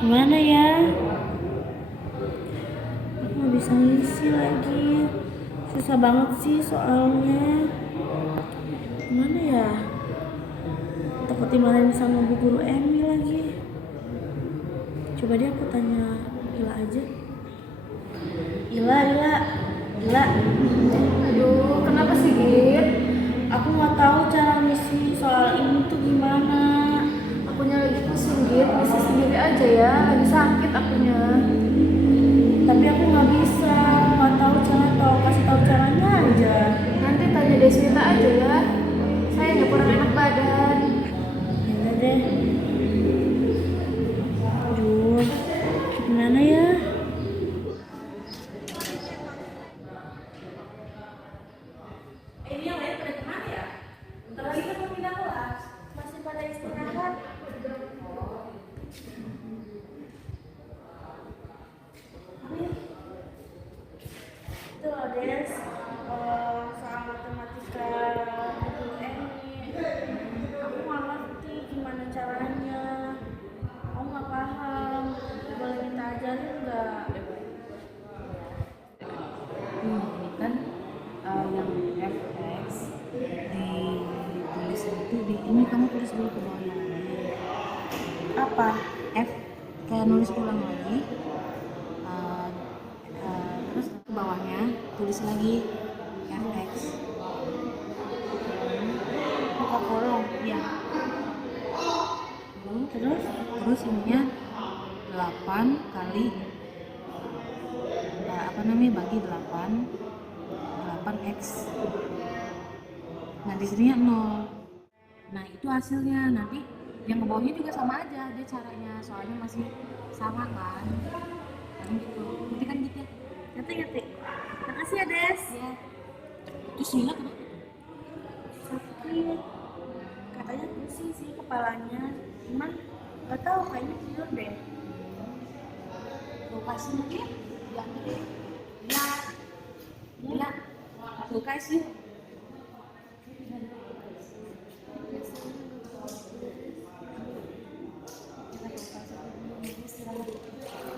Gimana ya? Aku nggak bisa ngisi lagi. Susah banget sih soalnya. Gimana ya? Takut dimarahin sama bu guru Emi lagi. Coba deh aku tanya Ila aja. Ila. Aduh, kenapa sih, Git? Aku nggak tahu cara ngisi soal ini tuh gimana. Akunya lagi pusing, Git. Bisa sendiri aja ya, lagi sakit akunya. Tapi aku nggak bisa, nggak tahu kasih tahu caranya aja. Nanti tanya Deswita aja ya. Saya nggak kurang enak badan. Ya deh. Aduh, gimana ya? Ini yang lain pada kemana ya? Bentar lagi kan mau pindah kelas. Masih pada istirahat. Itu loh Des, soal matematika bu Emi. Aku nggak ngerti gimana caranya. Aku nggak paham. Boleh minta ajarin nggak? Ini kan yang fx ditulis itu ini kamu tulis dulu ke bawahnya lagi. Apa? F kayak nulis ulang lagi, terus ke bawahnya tulis lagi fx. Buka kolom. Ya. Terus ininya 8 kali bagi 8x. Nah di sini 0. Nah itu hasilnya. Nanti yang ke bawahnya juga sama aja dia caranya, soalnya masih sama kan. Gitu. Nanti kan gitu ya. Ngerti. Makasih ya Des. Ya. Terus Nila kenapa? Sakit. Katanya pusing sih kepalanya. Cuman nggak tahu kayaknya tidur deh. Tuh kasih mungkin ya. Tuh kasih.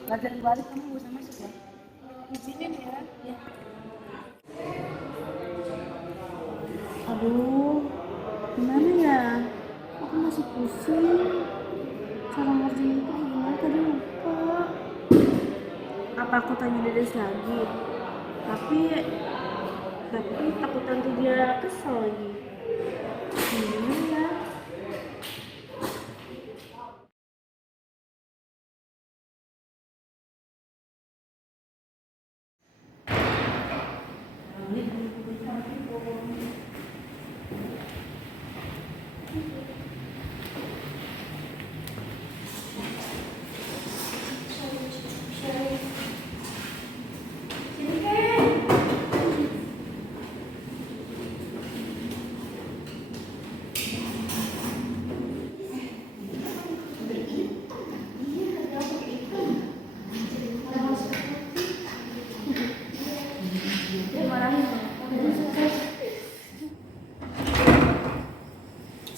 Pelajaran balik kamu gak usah masuk ya. Izinin ya. Ya. Aduh, gimana ya? Aku masih pusing. Cara ngerjain itu gimana tadi lupa. Apa aku tanya Dedes lagi? Tapi takut nanti dia kesel lagi. Gimana ya?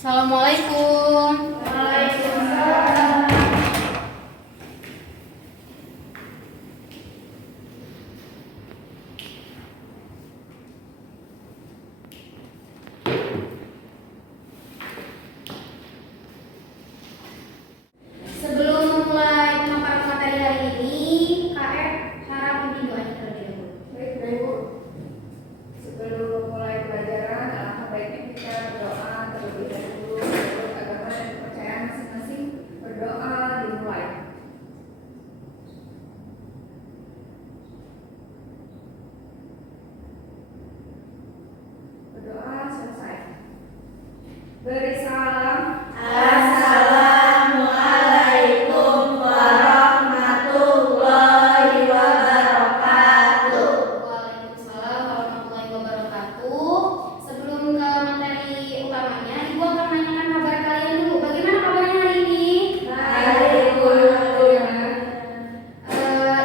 Assalamualaikum. Sebelum memulai pemaparan materi hari ini, KF harap memimpin doanya terlebih dahulu. Baik, Bu. Sebelum mulai pelajaran, alangkah baiknya kita berdoa terlebih dahulu menurut agama dan kepercayaan masing-masing. Berdoa dimulai. Berdoa selesai. Beri salam. Assalamualaikum warahmatullahi wabarakatuh. Waalaikumsalam warahmatullahi wabarakatuh. Sebelum ke materi utamanya, Ibu akan menanyakan kabar kalian dulu. Bagaimana kabarnya hari ini? Baik, Bu.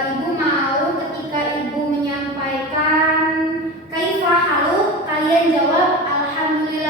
Ibu mau ketika Ibu menyampaikan kaifah halu, kalian jawab alhamdulillah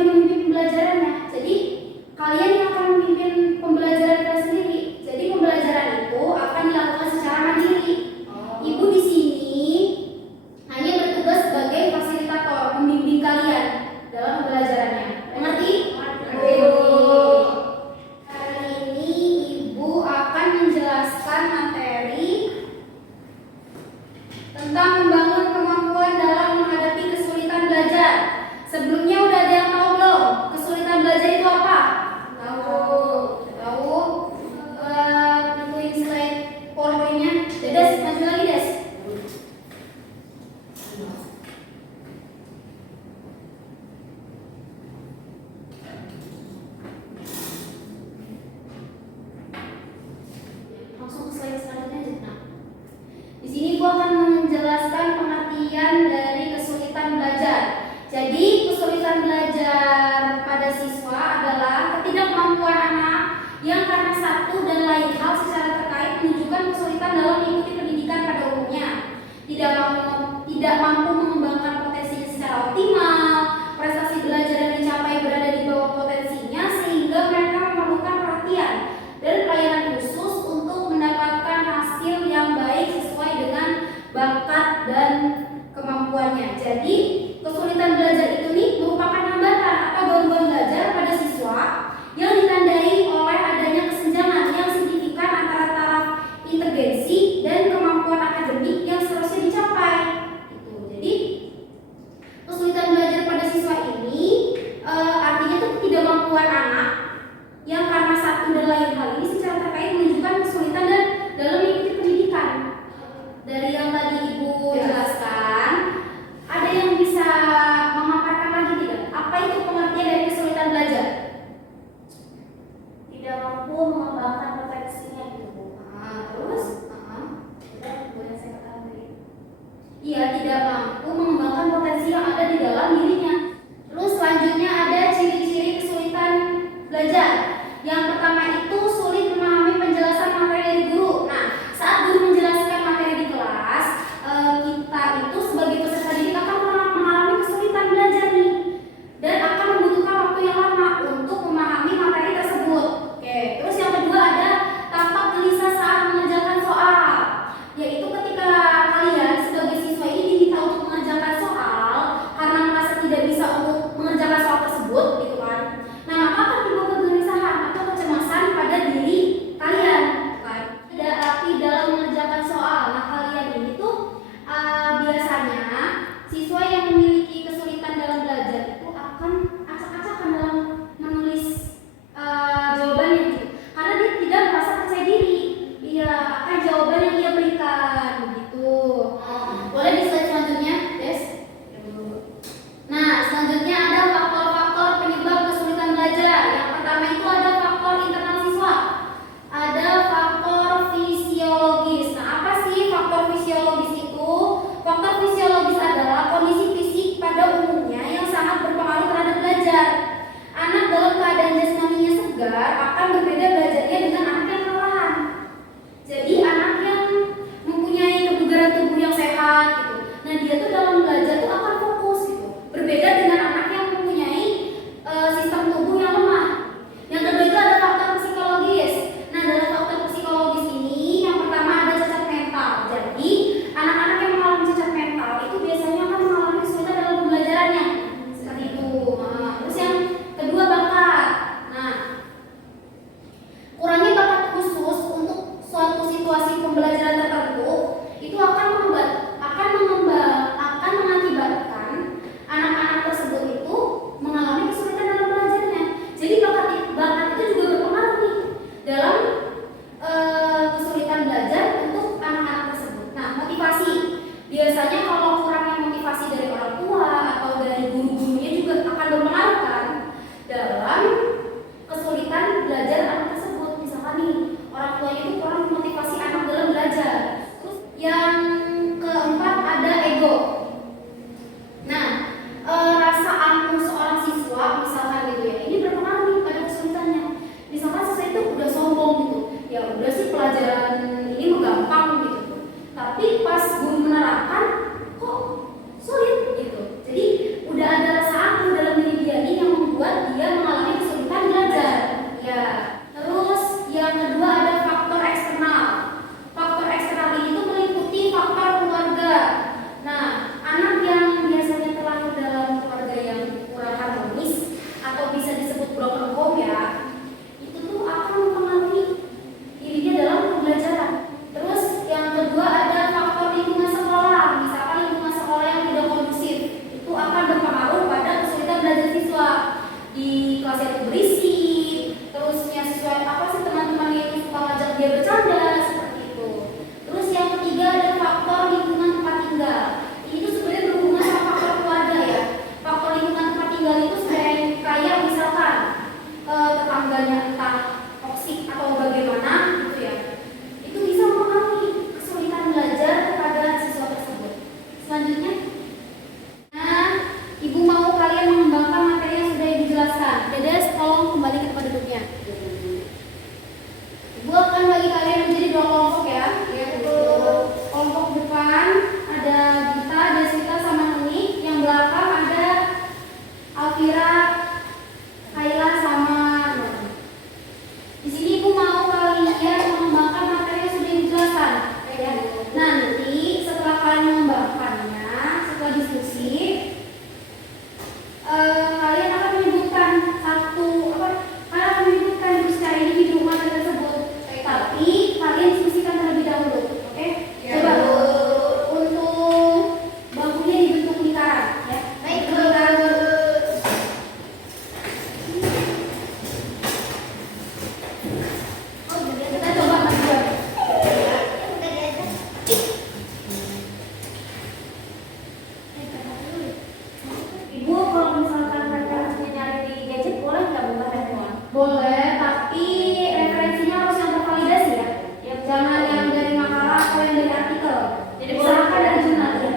bagi memimpin pembelajarannya. Jadi kalian yang akan memimpin pembelajaran kalian sendiri. Jadi pembelajaran itu akan dilakukan secara mandiri. Ibu di sini hanya bertugas sebagai fasilitator, membimbing kalian dalam pembelajarannya. Mengerti? Hari ini Ibu akan menjelaskan materi tentang membangun kemampuan dalam menghadapi kesulitan belajar. Sebelumnya udah ada yang tahu belum? Kesulitan belajar itu apa? Tahu? Tentuin slide PowerPoint-nya. Des, maju lagi Des. Langsung ke slide selanjutnya aja. Nah, di sini gua akan menjelaskan pengertian dari kesulitan belajar. Jadi kesulitan belajar pada siswa adalah ketidakmampuan anak yang karena satu dan lain hal secara terkait menunjukkan kesulitan dalam mengikuti pendidikan pada umumnya, tidak mampu mengembangkan potensinya secara optimal, prestasi belajar yang dicapai berada di bawah potensinya sehingga mereka memerlukan perhatian dan pelayanan khusus untuk mendapatkan hasil yang baik sesuai dengan bakat dan kemampuannya. Jadi kesulitan belajar itu nih merupakan hambatan atau gangguan belajar pada siswa yang ditandai oleh adanya kesenjangan yang signifikan antara taraf inteligensi dan kemampuan akademik yang seharusnya dicapai. Jadi kesulitan belajar pada siswa ini artinya tuh ketidakmampuan anak yang karena satu dan lain hal ini secara terkait menunjukkan kesulitan dalam mengikuti pendidikan. Dari yang tadi Ibu jelaskan, ada yang bisa memaparkan lagi tidak? Apa itu pengertian dari kesulitan belajar? Tidak mampu mengembangkan potensinya gitu Bu. Terus? Boleh saya katakan tadi? Iya, tidak mampu mengembangkan potensi yang ada di dalam dirinya. Terus selanjutnya ada ciri-ciri kesulitan belajar. Yang pertama itu sulit memahami penjelasan materi dari guru. Nah, saat guru menjelaskan materi di kelas, kita itu sebagai peserta didik akan mengalami kesulitan belajar nih, dan akan membutuhkan waktu yang lama untuk memahami materi tersebut. Oke, terus yang kedua ada tampak gelisah saat mengerjakan soal, yaitu ketika kalian sebagai siswa ini diminta untuk mengerjakan soal karena merasa tidak bisa untuk mengerjakan soal tersebut, gitu kan. Nah, maka akan timbul kegelisahan atau kecemasan pada diri kalian, kan? Tidak rapi dalam mengerjakan soal. Nah, kalian ini tuh biasanya siswa yang memiliki kesulitan dalam belajar itu akan acak-acakan dalam menulis jawabannya gitu. Karena dia tidak merasa percaya diri. Iya, akan jawaban yang dia berikan begitu. Boleh di slide selanjutnya, Des? Nah, selanjutnya ada faktor-faktor penyebab kesulitan belajar. Yang pertama itu ada faktor internal siswa. Ada faktor fisiologis. Nah, apa sih faktor fisiologis itu? Faktor fisiologis adalah kondisi fisik pada umumnya yang sangat berpengaruh terhadap belajar. Anak dalam keadaan jasmaninya segar akan berbeda belajarnya dengan anak yang kelelahan. Jadi anak yang mempunyai kebugaran tubuh yang sehat gitu, nah dia tuh dalam belajar tuh akan fokus gitu. Berbeda dengan anak yang mempunyai sistem tubuh yang lemah. Yang kedua itu ada faktor psikologis. Nah, dalam faktor psikologis ini yang pertama ada cacat mental. Jadi anak-anak yang mengalami cacat mental itu biasanya akan mengalami kesulitan dalam pembelajarannya. Seperti itu. Terus yang kedua bakat. Nah, kelasnya itu berisik, terus punya siswa apa sih teman-temannya itu suka ngajak dia bercanda seperti itu. Terus yang ketiga ada faktor lingkungan tempat tinggal. Ini tuh sebenarnya berhubungan sama faktor keluarga ya. Faktor lingkungan tempat tinggal itu sebenarnya kayak misalkan tetangganya entah toksik atau bagaimana gitu ya. Itu bisa mempengaruhi kesulitan belajar kepada siswa tersebut. Selanjutnya, nah, Ibu mau kalian mengembangkan materi yang sudah dijelaskan. Dedes, tolong kembali ke tempat duduknya. Ibu akan bagi kalian menjadi 2 kelompok ya. Kelompok depan ada Gita, Desita, sama Nuni. Yang belakang ada Alvira, Kaila, sama Nuni. Di sini Ibu mau kalian mengembangkan materi yang sudah dijelaskan. Nanti setelah kalian mengembangkannya, setelah diskusi, kalian akan menyebutkan kalian akan menyebutkan secara individu materi tersebut. Tapi kalian diskusikan terlebih dahulu, oke? Coba untuk bangkunya dibentuk lingkaran, ya. Baik, lingkaran. Kita coba buat. Ibu kalau misalkan referensinya nyari di gadget boleh nggak buka handphone? Boleh, tapi referensinya harus yang tervalidasi ya. Jangan yang dari makalah atau yang dari artikel. Jadi misalkan dari jurnal ya.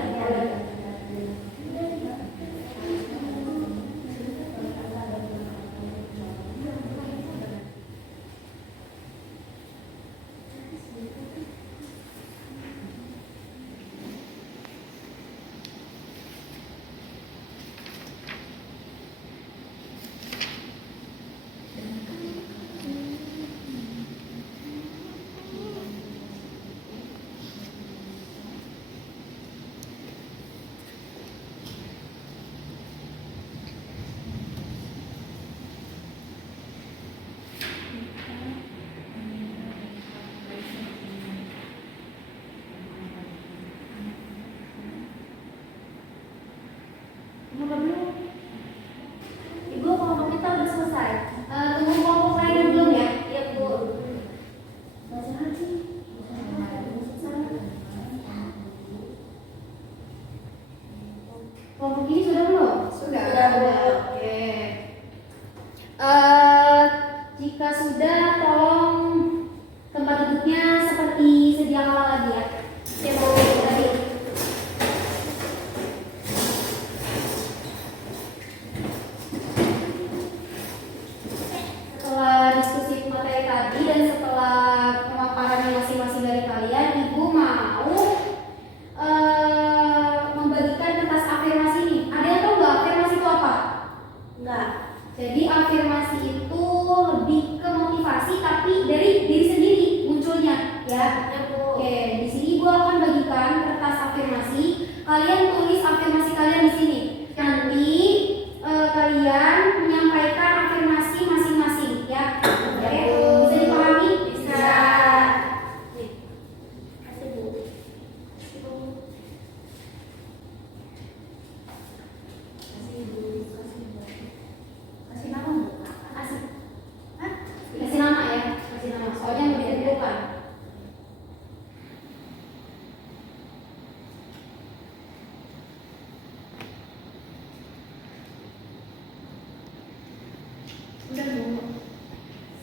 Ibu, kelompok kita udah selesai. Tunggu kelompok lainnya belum ya? Iya, Bu. Baca lagi. Kelompok ini sudah belum? Sudah. Oke. Jika sudah, tolong tempat duduknya seperti sedia kala lagi ya. Oke, Bu. Baik. Setelah diskusi materi tadi dan setelah pemaparan masing-masing dari kalian, Ibu mau membagikan kertas afirmasi ini. Ada yang tahu nggak afirmasi itu apa? Enggak. Jadi afirmasi itu lebih ke motivasi tapi dari diri sendiri munculnya ya. Oke, di sini Ibu akan bagikan kertas afirmasi. Kalian tulis afirmasi kalian di sini. Nanti kalian menyampaikan afirmasi masing-masing ya. Oke, bisa dipahami? Bisa. Kasih Bu. Kasih nama Bu. Kasih. Hah? Kasih nama ya. Kasih nama. Soalnya mau ditentukan. Udah Bu.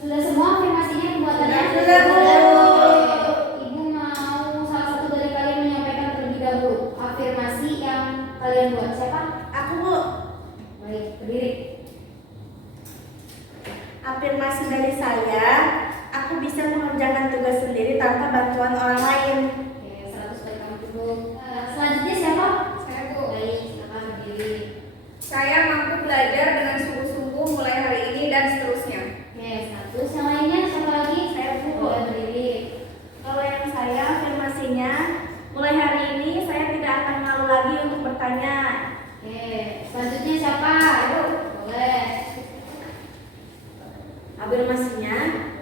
Sudah semua afirmasinya pembuatannya? Sudah, Bu. Ibu mau salah satu dari kalian menyampaikan terlebih dahulu afirmasi yang kalian buat. Siapa? Aku Bu. Baik, berdiri. Afirmasi dari saya, aku bisa mengerjakan tugas sendiri tanpa bantuan orang lain. Oke, 100 kali kamu duduk. Selanjutnya siapa? Saya, Bu. Baik, silakan berdiri. Saya mampu belajar dengan sungguh-sungguh mulai hari ini dan seterusnya. Oke, 100. Yang lainnya siapa lagi? Saya, Bu. Boleh berdiri. Kalau yang saya afirmasinya, mulai hari ini saya tidak akan malu lagi untuk bertanya. Oke, selanjutnya siapa? Ayo, boleh. Afirmasinya,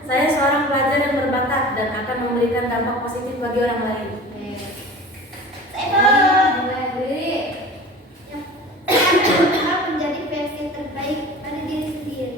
saya seorang pelajar yang berbakat dan akan memberikan dampak positif bagi orang lain. Oke. Saya Boleh berdiri. berusaha menjadi versi terbaik pada diri sendiri.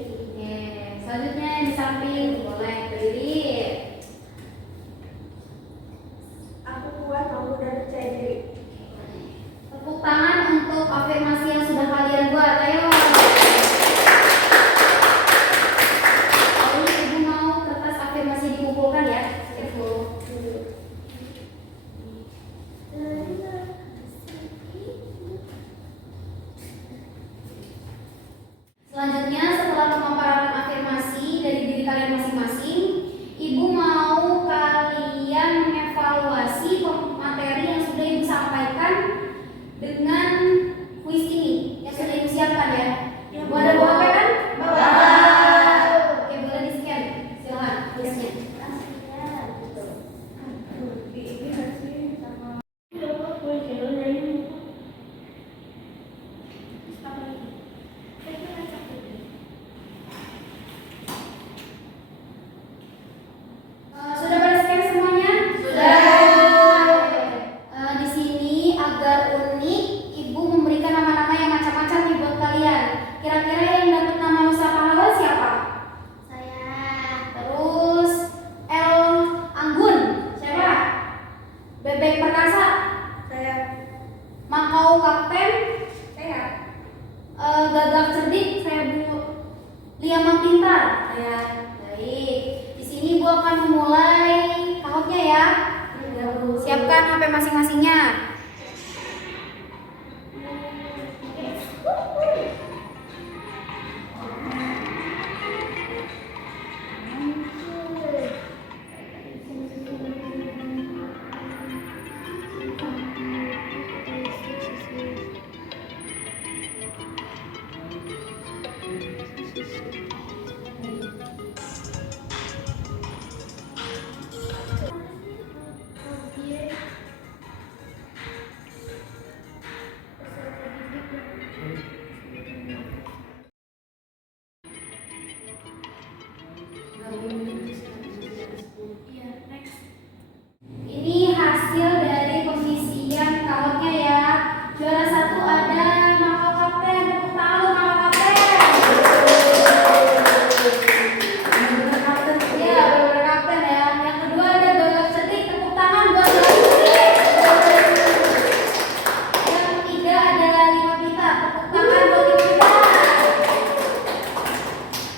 Ayah. Baik. Di sini Ibu akan memulai tahapnya ya. Siapkan HP masing-masingnya. Ini hasil dari pengisian tahunnya ya. Juara 1 ada Mako Kapten. Tepuk tangan Mako Kapten. Iya, benar Kapten ya. Yang kedua ada Gagak Cerdik. Tepuk tangan buat Gagak Cerdik. Yang ketiga ada Lima Pita. Tepuk tangan buat Lima Pita.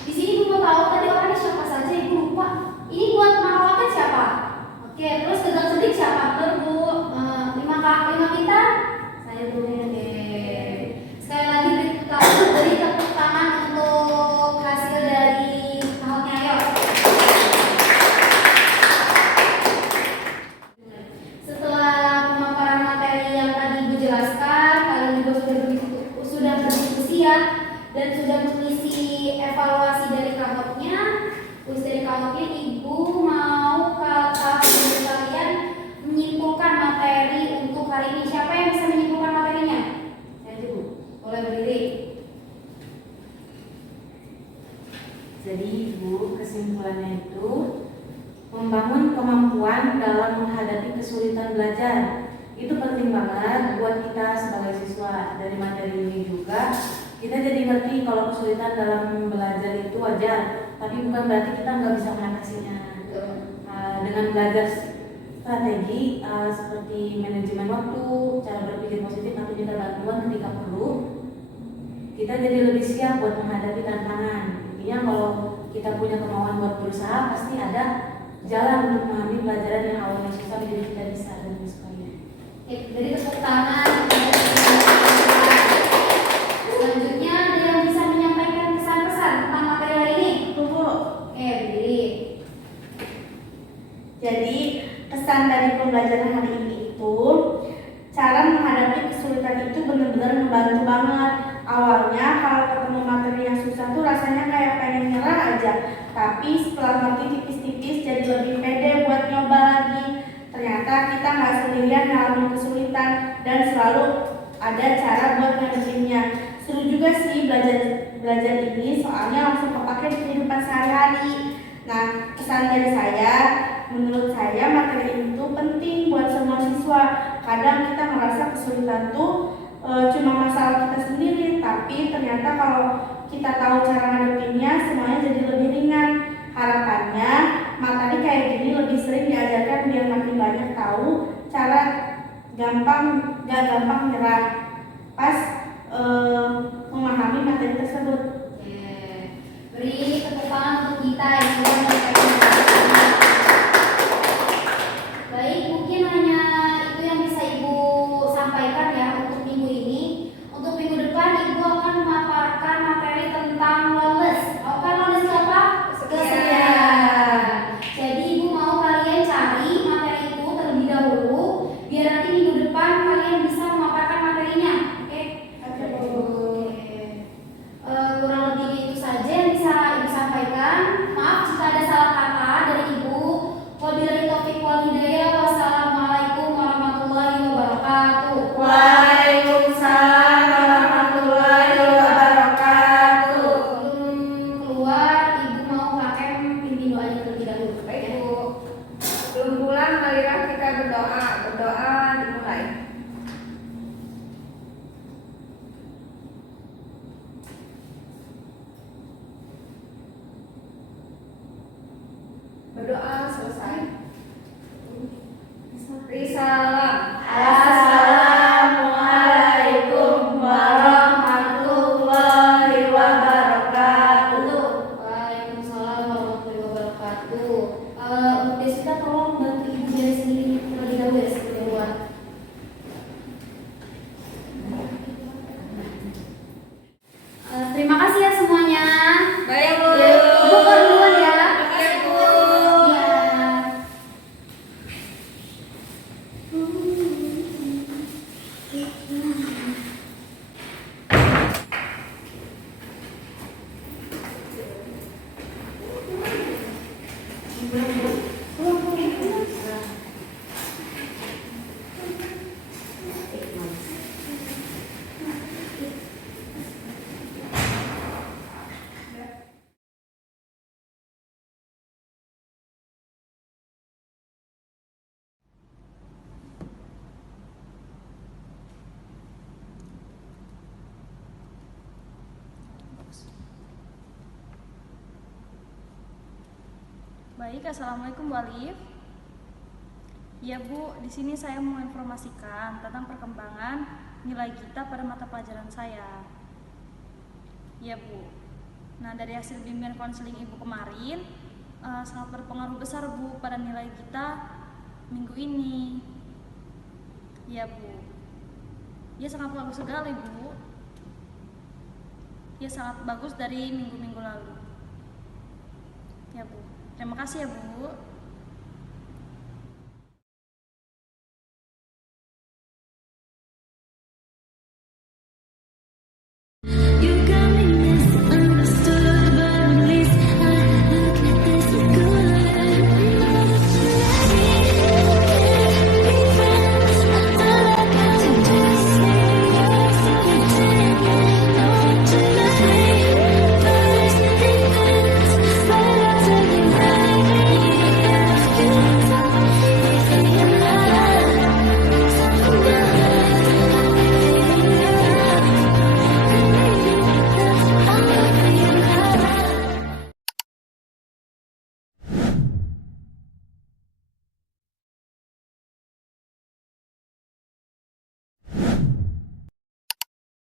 Di sini Ibu mau tahu tadi orangnya siapa saja, Ibu lupa. Ini buat Mako Kapten siapa? Oke, terus Gagak Cerdik siapa? Bu, lima kita? Saya dulu ya deh. Sekali lagi beri tepuk tangan untuk hasil dari tahunnya, ayo. Setelah pemaparan materi yang tadi Ibu jelaskan, kalian juga sudah berdiskusi ya, dan sudah mengisi evaluasi dari kahotnya. Terus dari kahotnya Ibu mau kalian menyimpulkan materi untuk hari ini. Siapa yang bisa menyimpulkan materinya? Saya dulu. Boleh berdiri. Jadi Ibu, kesimpulannya itu membangun kemampuan dalam menghadapi kesulitan belajar. Itu penting banget buat kita sebagai siswa. Dari materi ini juga kita jadi ngerti kalau kesulitan dalam belajar itu wajar, tapi bukan berarti kita nggak bisa mengatasinya. Dengan belajar strategi seperti manajemen waktu, cara berpikir positif, atau juga bantuan ketika perlu, kita jadi lebih siap buat menghadapi tantangan. Intinya kalau kita punya kemauan buat berusaha, pasti ada jalan untuk mengambil pelajaran yang awalnya susah menjadi kita bisa dan sekalian. Oke, jadi tepuk tangan. Selanjutnya ada yang bisa menyampaikan pesan-pesan tentang materi hari ini? Tunggu. Oke, berdiri. Jadi pesan dari pembelajaran hari ini itu, cara menghadapi kesulitan itu benar-benar membantu banget. Awalnya kalau ketemu materi yang susah tuh rasanya kayak pengen nyerah aja, tapi setelah ngerti tipis-tipis jadi lebih pede buat nyoba lagi. Ternyata kita nggak sendirian ngalamin kesulitan dan selalu ada cara buat ngadepinnya. Seru juga sih belajar ini, soalnya langsung kepake di kehidupan sehari-hari. Nah, pesan dari saya, menurut saya materi itu penting buat semua siswa. Kadang kita merasa kesulitan tuh cuma masalah kita sendiri, tapi ternyata kalau kita tahu cara ngadepinnya, semuanya jadi lebih ringan. Harapannya materi kayak gini lebih sering diajarkan biar makin banyak tahu cara gak gampang nyerah pas memahami materi tersebut. Oke. Beri tepuk tangan untuk kita yang sudah menyampaikan. Baik, mungkin hanya itu yang bisa Ibu sampaikan ya untuk minggu ini. Untuk minggu depan Ibu akan memaparkan materi tentang loles. Apa loles itu apa? Kesediaan. Jadi Ibu mau kalian cari materi itu terlebih dahulu, biar nanti minggu depan kalian bisa memaparkan materinya. Oke? Kurang lebih itu saja yang bisa Ibu sampaikan. Maaf jika ada salah kata dari Ibu. Wabillahi taufiq wal hidayah. Wassalamualaikum warahmatullahi wabarakatuh. Waalaikumsalam warahmatullahi wabarakatuh. Sebelum keluar, Ibu mau KM pimpin doanya terlebih dahulu. Baik Bu. Sebelum pulang, marilah kita berdoa. Berdoa dimulai. Berdoa selesai. Risalah. Assalamualaikum warahmatullahi wabarakatuh. Waalaikumsalam Baik, assalamualaikum Bu Alif. Ya Bu, di sini saya mau informasikan tentang perkembangan nilai kita pada mata pelajaran saya. Ya Bu. Nah, dari hasil bimbingan konseling Ibu kemarin sangat berpengaruh besar Bu pada nilai kita minggu ini. Ya Bu. Ya sangat bagus sekali Bu. Ya sangat bagus dari minggu-minggu lalu. Ya Bu. Terima kasih ya Bu.